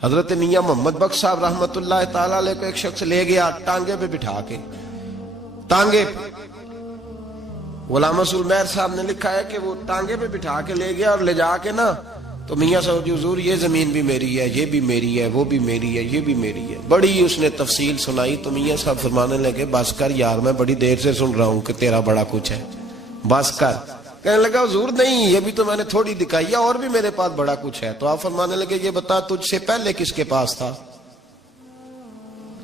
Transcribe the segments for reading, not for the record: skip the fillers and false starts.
حضرت میاں محمد بخش صاحب رحمت اللہ تعالی علیہ کو ایک شخص لے گیا ٹانگے پہ بٹھا کے، ٹانگے پہ۔ غلام رسول مہر صاحب نے لکھا ہے کہ وہ ٹانگے پہ بٹھا کے لے گیا اور لے جا کے نا تو میاں صاحب جی حضور یہ زمین بھی میری ہے، یہ بھی میری ہے، وہ بھی میری ہے، یہ بھی میری ہے، بڑی اس نے تفصیل سنائی۔ تو میاں صاحب فرمانے لگے بس کر یار، میں بڑی دیر سے سن رہا ہوں کہ تیرا بڑا کچھ ہے، بس کر۔ کہنے لگا حضور نہیں، یہ بھی تو میں نے تھوڑی دکھائی ہے، اور بھی میرے پاس بڑا کچھ ہے۔ تو آپ فرمانے لگے یہ بتا تجھ سے پہلے کس کے پاس تھا؟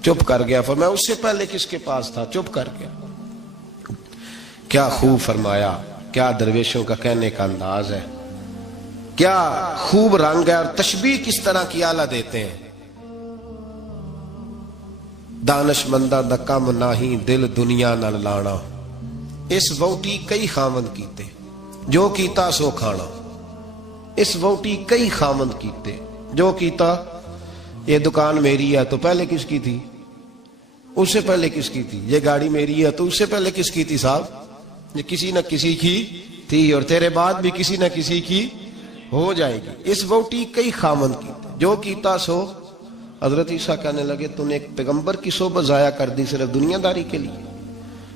چپ کر گیا۔ فرمایا اس سے پہلے کس کے پاس تھا؟ چپ کر گیا۔ کیا خوب فرمایا، کیا درویشوں کا کہنے کا انداز ہے، کیا خوب رنگ ہے، اور تشبیہ کس طرح کی اعلیٰ دیتے ہیں۔ دانش مندہ دا کم ناہی دل دنیا نال لانا، اس ووٹی کئی خامند کیتے جو کیتا سو کھانا، اس ووٹی کئی خامند کیتے جو کیتا۔ یہ دکان میری ہے تو پہلے کس کی تھی؟ اس سے پہلے کس کی تھی؟ یہ گاڑی میری ہے تو اس سے پہلے کس کی تھی صاحب؟ یہ کسی نہ کسی کی تھی، اور تیرے بعد بھی کسی نہ کسی کی ہو جائے گی۔ اس ووٹی کئی خامند کیتے جو کیتا سو۔ حضرت عیسیٰ کہنے لگے تو نے ایک پیغمبر کی صحبت ضائع کر دی صرف دنیا داری کے لیے؟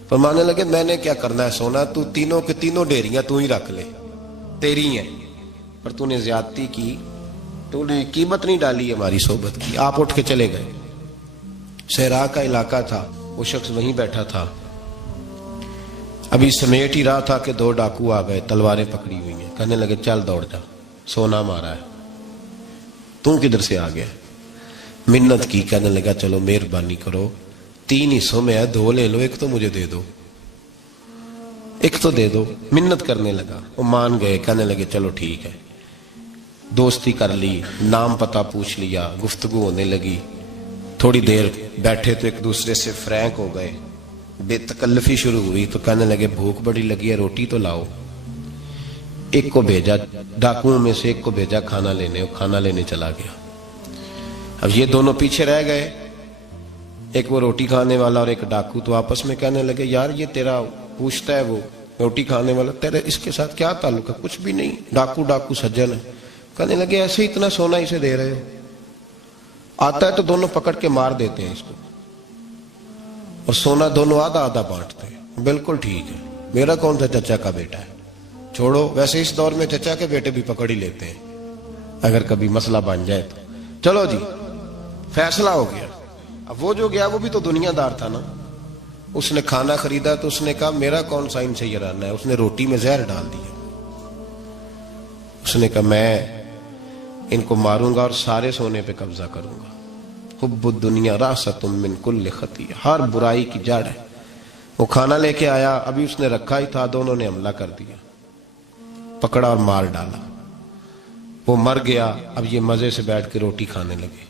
فرمانے لگے میں نے کیا کرنا ہے سونا، تو تینوں کے تینوں ڈیریاں تو ہی رکھ لے، تیری ہیں، پر تو نے زیادتی کی، تو نے قیمت نہیں ڈالی ہماری صحبت کی۔ آپ اٹھ کے چلے گئے۔ صحرا کا علاقہ تھا، وہ شخص وہیں بیٹھا تھا، ابھی سمیٹ ہی رہا تھا کہ دو ڈاکو آ گئے، تلواریں پکڑی ہوئی ہیں۔ کہنے لگے چل دوڑ جا، سونا مارا ہے، تو کدھر سے آ گیا؟ منت کی، کہنے لگا چلو مہربانی کرو، 3 حصوں میں ہے، 2 لے لو، ایک تو مجھے دے دو، ایک تو دے دو۔ منت کرنے لگا، وہ مان گئے۔ کہنے لگے چلو ٹھیک ہے۔ دوستی کر لی، نام پتہ پوچھ لیا، گفتگو ہونے لگی۔ تھوڑی دیر بیٹھے تو ایک دوسرے سے فرینک ہو گئے، بے تکلفی شروع ہوئی۔ تو کہنے لگے بھوک بڑی لگی ہے، روٹی تو لاؤ۔ ایک کو بھیجا، ڈاکوؤں میں سے ایک کو بھیجا کھانا لینے، وہ کھانا لینے چلا گیا۔ اب یہ دونوں پیچھے رہ گئے، ایک وہ روٹی کھانے والا اور ایک ڈاکو۔ تو آپس میں کہنے لگے یار یہ تیرا پوچھتا ہے وہ روٹی کھانے والا، تیرے اس کے ساتھ کیا تعلق ہے؟ کچھ بھی نہیں، ڈاکو ڈاکو سجن ہے۔ کہنے لگے ایسے اتنا سونا اسے دے رہے ہو، آتا ہے تو دونوں پکڑ کے مار دیتے ہیں اس کو، اور سونا دونوں آدھا آدھا بانٹتے ہیں۔ بالکل ٹھیک ہے، میرا کون سا چچا کا بیٹا ہے، چھوڑو، ویسے اس دور میں چچا کے بیٹے بھی پکڑ ہی لیتے ہیں اگر کبھی مسئلہ بن جائے تو۔ چلو جی فیصلہ ہو گیا۔ اب وہ جو گیا وہ بھی تو دنیا دار تھا نا، اس نے کھانا خریدا تو اس نے کہا میرا کون سا ان سے یہ رہنا ہے، اس نے روٹی میں زہر ڈال دیا۔ اس نے کہا میں ان کو ماروں گا اور سارے سونے پہ قبضہ کروں گا۔ حب الدنیا راست من کل خطیہ، ہر برائی کی جڑ ہے۔ وہ کھانا لے کے آیا، ابھی اس نے رکھا ہی تھا، دونوں نے حملہ کر دیا، پکڑا اور مار ڈالا۔ وہ مر گیا۔ اب یہ مزے سے بیٹھ کے روٹی کھانے لگے،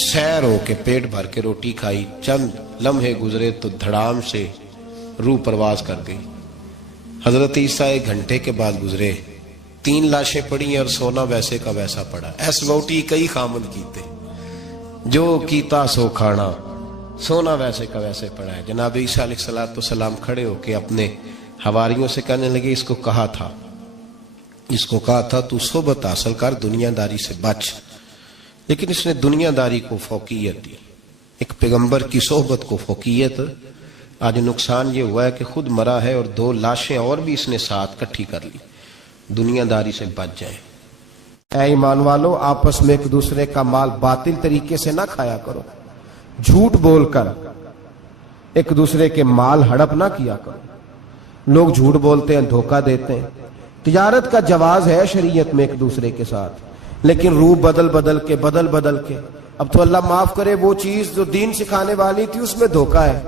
سیر ہو کے پیٹ بھر کے روٹی کھائی۔ چند لمحے گزرے تو دھڑام سے روح پرواز کر گئی۔ حضرت عیسیٰ 1 گھنٹے کے بعد گزرے، 3 لاشیں پڑی ہیں اور سونا ویسے کا ویسا پڑا۔ ایس ووٹی کئی خامند کیتے جو کیتا سو کھانا، سونا ویسے کا ویسے پڑا ہے۔ جناب عیسیٰ علیہ السلام کھڑے ہو کے اپنے حواریوں سے کہنے لگے اس کو کہا تھا تو صحبت حاصل کر، دنیا داری سے بچ، لیکن اس نے دنیا داری کو فوقیت دی، ایک پیغمبر کی صحبت کو فوقیت۔ آج نقصان یہ ہوا ہے کہ خود مرا ہے اور 2 لاشیں اور بھی اس نے ساتھ کٹھی کر لی۔ دنیا داری سے بچ جائیں۔ اے ایمان والو، آپس میں ایک دوسرے کا مال باطل طریقے سے نہ کھایا کرو، جھوٹ بول کر ایک دوسرے کے مال ہڑپ نہ کیا کرو۔ لوگ جھوٹ بولتے ہیں، دھوکہ دیتے ہیں۔ تجارت کا جواز ہے شریعت میں ایک دوسرے کے ساتھ، لیکن روح بدل بدل کے اب تو اللہ معاف کرے وہ چیز جو دین سکھانے والی تھی اس میں دھوکہ ہے۔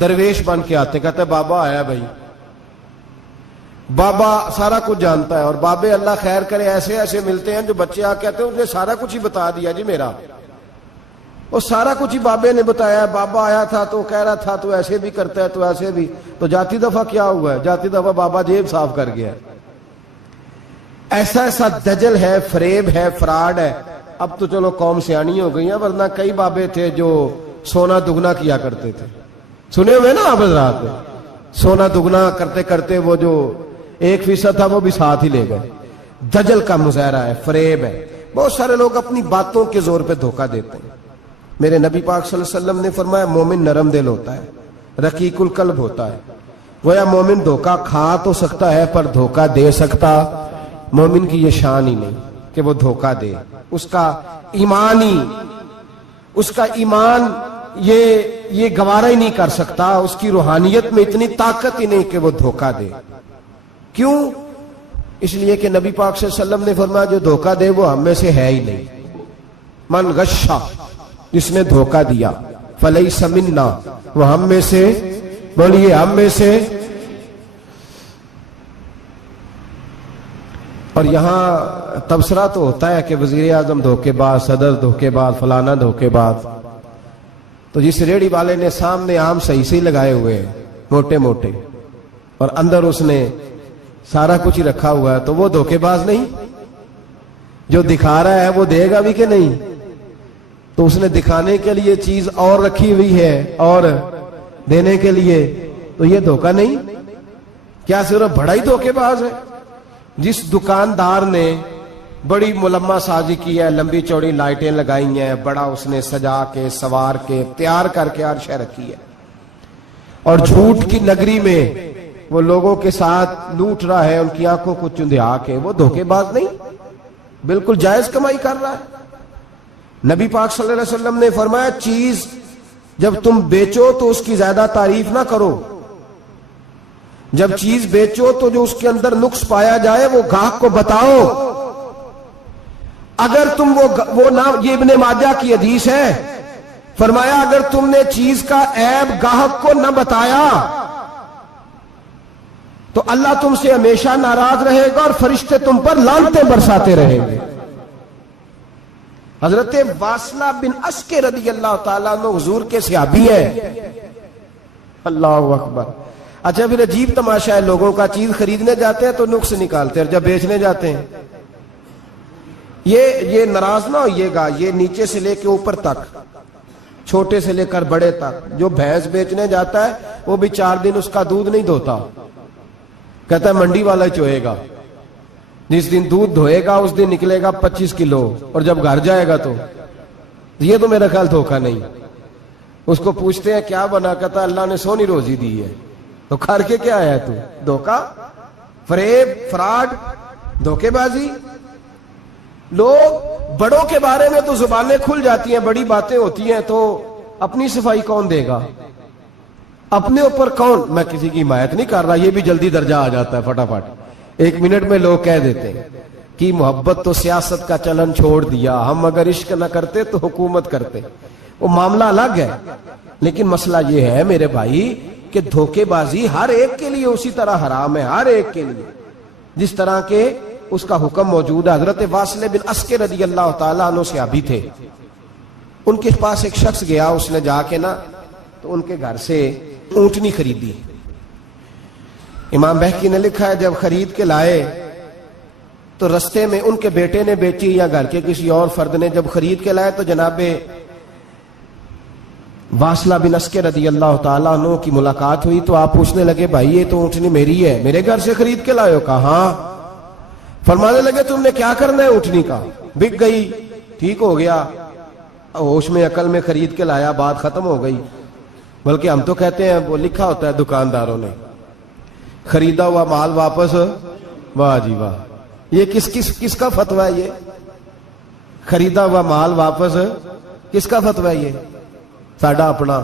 درویش بن کے آتے، کہتے ہیں بابا آیا بھائی، بابا سارا کچھ جانتا ہے، اور بابے اللہ خیر کرے ایسے ایسے ملتے ہیں جو بچے آ کہتے ہیں انہیں سارا کچھ ہی بتا دیا جی میرا، اور سارا کچھ ہی بابے نے بتایا۔ بابا آیا تھا تو کہہ رہا تھا تو ایسے بھی کرتا ہے تو ایسے بھی، تو جاتی دفعہ کیا ہوا ہے؟ جاتی دفعہ بابا جیب صاف کر گیا ہے۔ ایسا دجل ہے، فریب ہے، فراڈ ہے۔ اب تو چلو قوم سیانی ہو گئی ہیں، ورنہ کئی بابے تھے جو سونا دگنا کیا کرتے تھے، سنے ہوئے نا آپ حضرات؟ سونا دگنا کرتے کرتے وہ جو 1% تھا وہ بھی ساتھ ہی لے گئے۔ دجل کا مظاہرہ ہے، فریب ہے۔ بہت سارے لوگ اپنی باتوں کے زور پہ دھوکہ دیتے ہیں. میرے نبی پاک صلی اللہ علیہ وسلم نے فرمایا مومن نرم دل ہوتا ہے, رقیق القلب ہوتا ہے. گویا مومن دھوکہ کھا تو سکتا ہے پر دھوکہ دے سکتا مومن کی یہ شان ہی نہیں کہ وہ دھوکہ دے. اس کا ایمان یہ گوارا ہی نہیں کر سکتا, اس کی روحانیت میں اتنی طاقت ہی نہیں کہ وہ دھوکہ دے. کیوں؟ اس لیے کہ نبی پاک صلی اللہ علیہ وسلم نے فرمایا جو دھوکہ دے وہ ہم میں سے ہے ہی نہیں. من غشا, جس نے دھوکہ دیا, فلیس منا, وہ ہم میں سے, بولیے ہم میں سے. اور یہاں تبصرہ تو ہوتا ہے کہ وزیر اعظم دھوکے باز, صدر دھوکے باز, فلانا دھوکے باز. تو جس ریڑھی والے نے سامنے آم صحیح لگائے ہوئے ہیں موٹے موٹے اور اندر اس نے سارا کچھ ہی رکھا ہوا ہے, تو وہ دھوکے باز نہیں؟ جو دکھا رہا ہے وہ دے گا بھی کہ نہیں؟ تو اس نے دکھانے کے لیے چیز اور رکھی ہوئی ہے اور دینے کے لیے, تو یہ دھوکہ نہیں؟ کیا صرف بڑا ہی دھوکے باز ہے؟ جس دکاندار نے بڑی ملمہ سازی کی ہے, لمبی چوڑی لائٹیں لگائی ہیں, بڑا اس نے سجا کے سوار کے تیار کر کے ہر شے رکھی ہے, اور جھوٹ کی نگری میں وہ لوگوں کے ساتھ لوٹ رہا ہے, ان کی آنکھوں کو چندھیا کے, وہ دھوکے باز نہیں؟ بالکل جائز کمائی کر رہا ہے. نبی پاک صلی اللہ علیہ وسلم نے فرمایا چیز جب تم بیچو تو اس کی زیادہ تعریف نہ کرو. جب چیز بیچو تو جو اس کے اندر نقص پایا جائے وہ گاہک کو بتاؤ. اگر تم وہ نہ, یہ ابن ماجہ کی حدیث ہے, فرمایا اگر تم نے چیز کا عیب گاہک کو نہ بتایا تو اللہ تم سے ہمیشہ ناراض رہے گا اور فرشتے تم پر لعنتیں برساتے رہیں گے. حضرت واصلہ بن اسکے رضی اللہ تعالیٰ عنہ حضور کے صحابی ہے. اللہ اکبر. اچھا پھر عجیب تماشا ہے, لوگوں کا چیز خریدنے جاتے ہیں تو نقص نکالتے ہیں, اور جب بیچنے جاتے ہیں یہ ناراض نہ ہوئیے گا, یہ نیچے سے لے کے اوپر تک, چھوٹے سے لے کر بڑے تک, جو بھینس بیچنے جاتا ہے وہ بھی 4 دن اس کا دودھ نہیں دھوتا, کہتا ہے منڈی والا چوئے گا. جس دن دودھ دھوئے گا اس دن نکلے گا 25 کلو, اور جب گھر جائے گا تو یہ تو میرا خیال دھوکہ نہیں. اس کو پوچھتے ہیں کیا بنا, کہتا ہے اللہ نے سونی روزی دی ہے. تو کر کے کیا ہے تو؟ دھوکہ, فریب, فراڈ, دھوکے بازی. لوگ بڑوں کے بارے میں تو زبانیں کھل جاتی ہیں, بڑی باتیں ہوتی ہیں, تو اپنی صفائی کون دے گا؟ اپنے اوپر کون؟ میں کسی کی حمایت نہیں کر رہا, یہ بھی جلدی درجہ آ جاتا ہے فٹافٹ, 1 منٹ میں لوگ کہہ دیتے ہیں کہ محبت تو سیاست کا چلن چھوڑ دیا, ہم اگر عشق نہ کرتے تو حکومت کرتے. وہ معاملہ الگ ہے, لیکن مسئلہ یہ ہے میرے بھائی کہ دھوکے بازی ہر ایک کے لیے اسی طرح حرام ہے, ہر ایک کے لیے جس طرح کے اس کا حکم موجود ہے. حضرت واصلہ بن اسکے رضی اللہ تعالیٰ عنہ صحابی تھے, ان کے پاس ایک شخص گیا, اس نے جا کے نا تو ان کے گھر سے اونٹنی خریدی. امام بہقی نے لکھا ہے جب خرید کے لائے تو رستے میں ان کے بیٹے نے بیچی یا گھر کے کسی اور فرد نے جب خرید کے لائے تو جناب واصلہ بن اسکے رضی اللہ تعالیٰ عنہ کی ملاقات ہوئی. تو آپ پوچھنے لگے بھائی یہ تو اونٹنی میری ہے, میرے گھر سے خرید کے لائے ہو؟ کہا ہاں. فرمانے لگے تم نے کیا کرنا ہے اونٹنی کا؟ بک گئی, ٹھیک ہو گیا, ہوش میں عقل میں خرید کے لایا, بات ختم ہو گئی. بلکہ ہم تو کہتے ہیں, وہ لکھا ہوتا ہے دکانداروں نے, خریدا ہوا مال واپس. واہ جی واہ, یہ کس کا فتویٰ ہے؟ یہ خریدا ہوا مال واپس کس کا فتویٰ ہے؟ یہ ساڈا اپنا.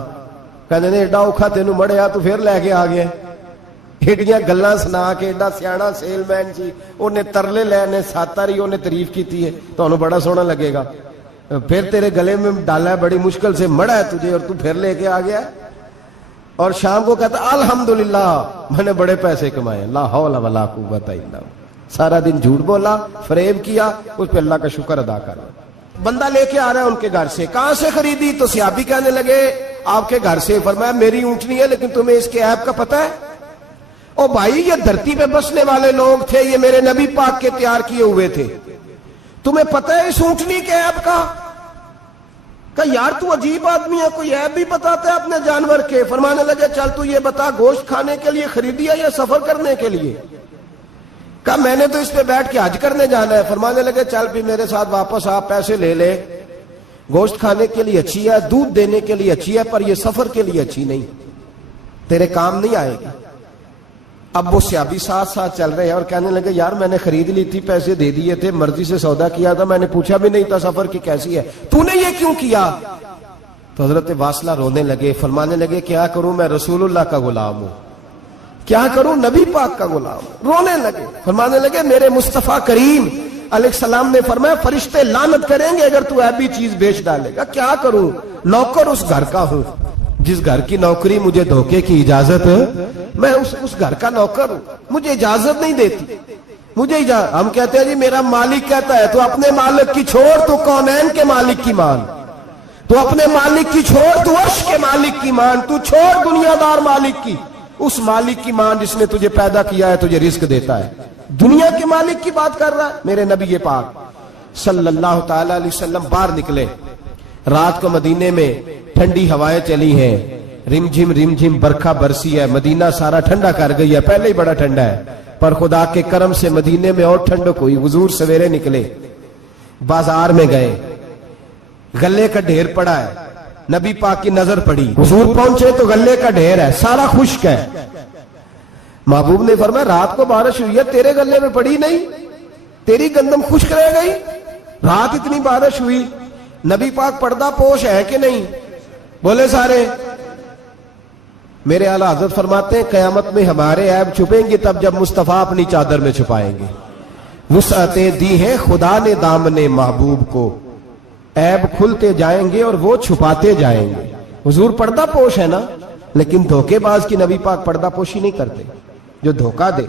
کہتے ہیں ایڈا اوکھا تینوں مڑیا تو پھر لے کے آ گیا. ایڈیاں گلاں سنا کے, ایڈا سیاح سیل مین سی, انہیں ترلے لینے, ساتاری انہیں تعریف کی ہے, تو انہوں بڑا سونا لگے گا. پھر تیرے گلے میں ڈالا ہے, بڑی مشکل سے مڑا ہے تجھے, اور تو پھر لے کے آ گیا. اور شام کو کہتا الحمدللہ میں نے بڑے پیسے کمائے, لا حول ولا قوت الا باللہ. سارا دن جھوٹ بولا, فریب کیا, اس پہ اللہ کا شکر ادا کرا. بندہ لے کے آ رہا ہے ان کے گھر سے, کہاں سے خریدی؟ تو صحابی کہنے لگے آپ کے گھر سے. فرمایا میری اونٹنی ہے, لیکن تمہیں اس کے عیب کا پتہ ہے؟ او بھائی یہ دھرتی پہ بسنے والے لوگ تھے, یہ میرے نبی پاک کے تیار کیے ہوئے تھے, تمہیں پتہ ہے اس اونٹنی کے عیب کا؟ کہ یار تو عجیب آدمی ہے, کوئی عیب بھی بتاتا ہے اپنے جانور کے. فرمانے لگے چل تو یہ بتا, گوشت کھانے کے لیے خریدی ہے یا سفر کرنے کے لیے؟ کہا میں نے تو اس پہ بیٹھ کے حج کرنے جانا ہے. فرمانے لگے چل بھی میرے ساتھ واپس آپ پیسے لے لے, گوشت کھانے کے لیے اچھی ہے, دودھ دینے کے لیے اچھی ہے, پر یہ سفر کے لیے اچھی نہیں, تیرے کام نہیں آئے گی. اب وہ صحابی ساتھ ساتھ چل رہے ہیں اور کہنے لگے یار میں نے خرید لی تھی, پیسے دے دیے تھے, مرضی سے سودا کیا تھا, میں نے پوچھا بھی نہیں تھا سفر کی کیسی ہے, تو نے یہ کیوں کیا؟ تو حضرت واصلہ رونے لگے, فرمانے لگے کیا کروں, میں رسول اللہ کا غلام ہوں, کیا کروں, نبی پاک کا غلام. رونے لگے, فرمانے لگے میرے مصطفیٰ کریم علیہ السلام نے فرمایا فرشتے لعنت کریں گے اگر تو ایبی چیز بیچ ڈالے گا. کیا کروں, نوکر اس گھر کا ہوں, جس گھر کی نوکری مجھے دھوکے کی اجازت ہے, میں اس گھر کا نوکر ہوں, مجھے اجازت نہیں دیتی, مجھے ہم کہتے ہیں جی میرا مالک کہتا ہے, تو اپنے مالک کی چھوڑ, تو کونین کے مالک کی مان, تو اپنے مالک کی چھوڑ, تو عرش کے مالک کی مان, تو چھوڑ دنیا دار مالک کی, اس مالک کی مان جس نے تجھے پیدا کیا ہے, تجھے رزق دیتا ہے. دنیا کے مالک کی بات کر رہا ہے. میرے نبی پاک صلی اللہ تعالی علیہ وسلم باہر نکلے, رات کو مدینے میں ٹھنڈی ہوائیں چلی ہیں, رم جھم برکھا برسی ہے, مدینہ سارا ٹھنڈا کر گئی ہے, پہلے ہی بڑا ٹھنڈا ہے, پر خدا کے کرم سے مدینے میں اور ٹھنڈک ہوئی. حضور سویرے نکلے, بازار میں گئے, غلے کا ڈھیر پڑا ہے, نبی پاک کی نظر پڑی, حضور پہنچے تو غلے کا ڈھیر ہے, سارا خشک ہے. محبوب نے فرمایا رات کو بارش ہوئی ہے, تیرے غلے میں پڑی نہیں, تیری گندم خشک رہ گئی, رات اتنی بارش ہوئی. نبی پاک پردہ پوش ہے کہ نہیں؟ بولے سارے. میرے اعلیٰ حضرت فرماتے ہیں قیامت میں ہمارے عیب چھپیں گے تب جب مصطفیٰ اپنی چادر میں چھپائیں گے. وسعتیں دی ہیں خدا نے دامن محبوب کو, عیب کھلتے جائیں گے اور وہ چھپاتے جائیں گے. حضور پردہ پوش ہے نا, لیکن دھوکے باز کی نبی پاک پردہ پوشی نہیں کرتے, جو دھوکہ دے.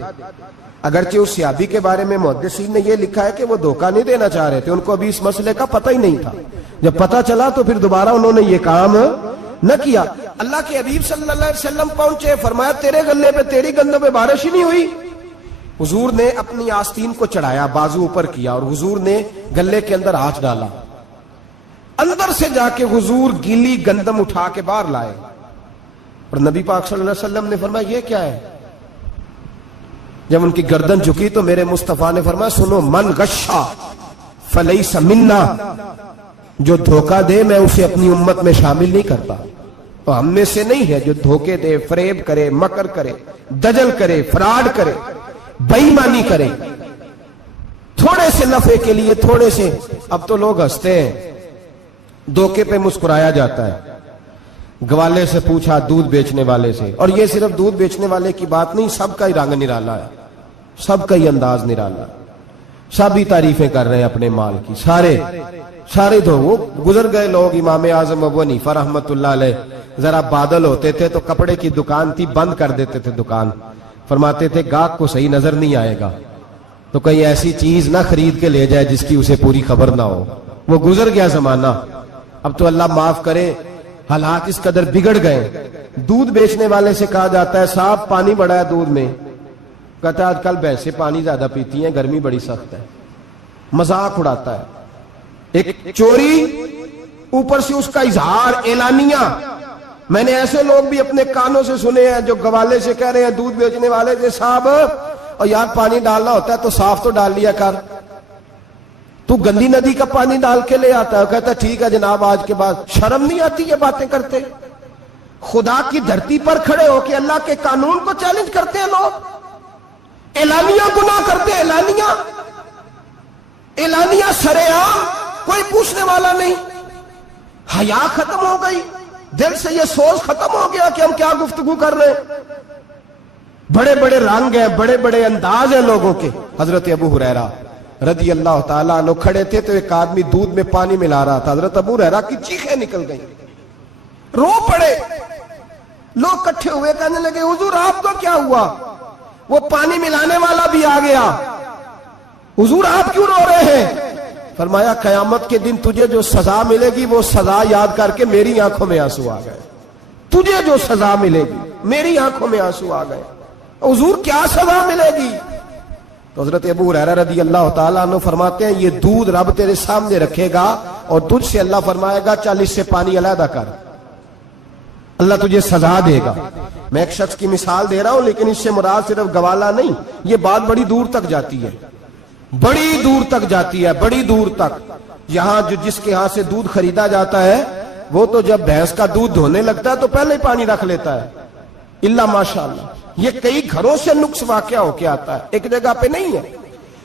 اگرچہ اس صحابی کے بارے میں محدثین نے یہ لکھا ہے کہ وہ دھوکہ نہیں دینا چاہ رہے تھے, ان کو ابھی اس مسئلے کا پتہ ہی نہیں تھا. جب پتہ چلا تو پھر دوبارہ انہوں نے یہ کام نہ کیا. اللہ کے حبیب صلی اللہ علیہ وسلم پہنچے, فرمایا تیرے غلے پہ, تیری گندم پہ بارش ہی نہیں ہوئی. حضور نے اپنی آستین کو چڑھایا, بازو اوپر کیا, اور حضور نے غلے کے اندر ہاتھ ڈالا. اندر سے جا کے حضور گیلی گندم اٹھا کے باہر لائے, اور نبی پاک صلی اللہ علیہ وسلم نے فرمایا یہ کیا ہے؟ جب ان کی گردن جھکی تو میرے مصطفیٰ نے فرمایا سنو, من غشا فلیس منا, جو دھوکہ دے میں اسے اپنی امت میں شامل نہیں کرتا. تو ہم میں سے نہیں ہے جو دھوکے دے, فریب کرے, مکر کرے, دجل کرے, فراڈ کرے, بے ایمانی کرے, تھوڑے سے نفع کے لیے, تھوڑے سے. اب تو لوگ ہنستے ہیں, دھوکے پہ مسکرایا جاتا ہے. گوالے سے پوچھا, دودھ بیچنے والے سے, اور یہ صرف دودھ بیچنے والے کی بات نہیں, سب کا ہی رنگ نرالا ہے, سب کا ہی انداز نرالا, سب ہی تعریفیں کر رہے ہیں اپنے مال کی. سارے وہ گزر گئے لوگ. امام اعظم ابو حنیفہ رحمت اللہ علیہ, ذرا بادل ہوتے تھے تو کپڑے کی دکان تھی, بند کر دیتے تھے دکان, فرماتے تھے گاہک کو صحیح نظر نہیں آئے گا تو کہیں ایسی چیز نہ خرید کے لے جائے جس کی اسے پوری خبر نہ ہو. وہ گزر گیا زمانہ. اب تو اللہ معاف کرے, حالات اس قدر بگڑ گئے. دودھ بیچنے والے سے کہا جاتا ہے صاحب پانی بڑا ہے دودھ میں, کہتا ہے آج کل بھینسیں پانی زیادہ پیتی ہیں, گرمی بڑی سخت ہے, مذاق اڑاتا ہے. ایک چوری, اوپر سے اس کا اظہار اعلانیہ. میں نے ایسے لوگ بھی اپنے کانوں سے سنے ہیں جو گوالے سے کہہ رہے ہیں, دودھ بیچنے والے سے, صاحب اور یار پانی ڈالنا ہوتا ہے تو صاف تو ڈال لیا کر, تو گندی ندی کا پانی ڈال کے لے آتا ہے. کہتا ہے ٹھیک ہے جناب, آج کے بعد. شرم نہیں آتی یہ باتیں کرتے؟ خدا کی دھرتی پر کھڑے ہو کے اللہ کے قانون کو چیلنج کرتے ہیں لوگ, اعلانیہ گناہ کرتے ہیں, اعلانیہ سرے عام, کوئی پوچھنے والا نہیں. حیا ختم ہو گئی, دل سے یہ سوچ ختم ہو گیا کہ ہم کیا گفتگو کر رہے ہیں. بڑے بڑے رنگ ہیں, بڑے بڑے انداز ہیں لوگوں کے. حضرت ابو ہریرہ رضی اللہ تعالیٰ عنہ کھڑے تھے تو ایک آدمی دودھ میں پانی ملا رہا تھا. حضرت ابو ہریرہ کی چیخیں نکل گئی, رو پڑے. لوگ کٹھے ہوئے, کہنے لگے حضور آپ کو کیا ہوا؟ وہ پانی ملانے والا بھی آ گیا, حضور آپ کیوں رو رہے ہیں؟ فرمایا قیامت کے دن تجھے جو سزا ملے گی وہ سزا یاد کر کے میری آنکھوں میں آنسو آ گئے. تجھے جو سزا ملے گی میری آنکھوں میں آنسو آ گئے. حضور کیا سزا ملے گی؟ تو حضرت ابو ہریرہ رضی اللہ تعالیٰ عنہ فرماتے ہیں یہ دودھ رب تیرے سامنے رکھے گا اور تجھ سے اللہ فرمائے گا چل اس سے پانی علیحدہ کر. اللہ تجھے سزا دے گا. میں ایک شخص کی مثال دے رہا ہوں لیکن اس سے مراد صرف گوالہ نہیں, یہ بات بڑی دور تک جاتی ہے, بڑی دور تک جاتی ہے, بڑی دور تک. یہاں جس کے ہاں سے دودھ خریدا جاتا ہے وہ تو جب بھینس کا دودھ دھونے لگتا ہے تو پہلے ہی پانی رکھ لیتا ہے, اللہ ماشاءاللہ. یہ کئی گھروں سے نقص واقعہ ہو کے آتا ہے, ایک جگہ پہ نہیں ہے,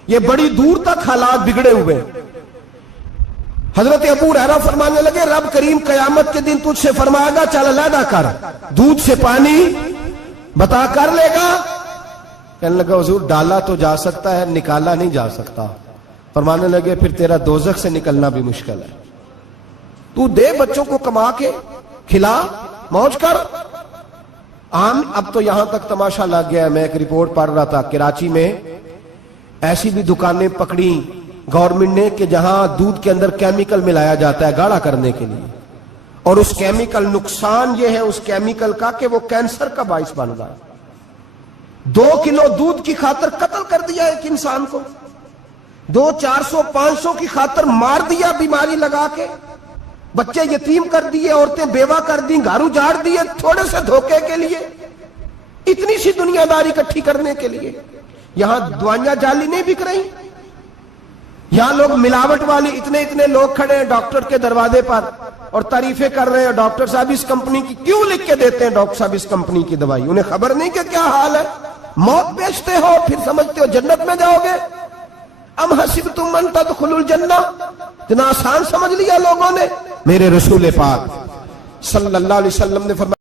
یہ بڑی دور تک حالات بگڑے ہوئے. حضرت ابو ہریرہ فرمانے لگے رب کریم قیامت کے دن تجھ سے فرمائے گا چل علیحدہ کر, دودھ سے پانی بتا کر لے گا. کہنے لگا حضور ڈالا تو جا سکتا ہے, نکالا نہیں جا سکتا. فرمانے لگے پھر تیرا دوزخ سے نکلنا بھی مشکل ہے. تو دے بچوں کو کما کے کھلا, موج کر. اب تو یہاں تک تماشا لگ گیا ہے. میں ایک رپورٹ پڑھ رہا تھا, کراچی میں ایسی بھی دکانیں پکڑی گورنمنٹ نے کہ جہاں دودھ کے اندر کیمیکل ملایا جاتا ہے گاڑھا کرنے کے لیے, اور اس کیمیکل نقصان یہ ہے اس کیمیکل کا کہ وہ کینسر کا باعث بن رہا ہے. 2 کلو دودھ کی خاطر قتل کر دیا ایک انسان کو, 200 400 500 کی خاطر مار دیا بیماری لگا کے, بچے یتیم کر دیے, عورتیں بیوہ کر دی, گھر اجاڑ دیے تھوڑے سے دھوکے کے لیے, اتنی سی دنیا داری اکٹھی کرنے کے لیے. یہاں دوائیاں جعلی نہیں بک رہی, یہاں لوگ ملاوٹ والی اتنے لوگ کھڑے ہیں ڈاکٹر کے دروازے پر اور تعریفیں کر رہے ہیں ڈاکٹر صاحب اس کمپنی کی کیوں لکھ کے دیتے ہیں, ڈاکٹر صاحب اس کمپنی کی دوائی, انہیں خبر نہیں کہ کیا حال ہے. موت بیچتے ہو پھر سمجھتے ہو جنت میں جاؤ گے. ام حسبتم ان تدخلوا الجنہ, اتنا آسان سمجھ لیا لوگوں نے. میرے رسول پاک صلی اللہ علیہ وسلم نے فرمایا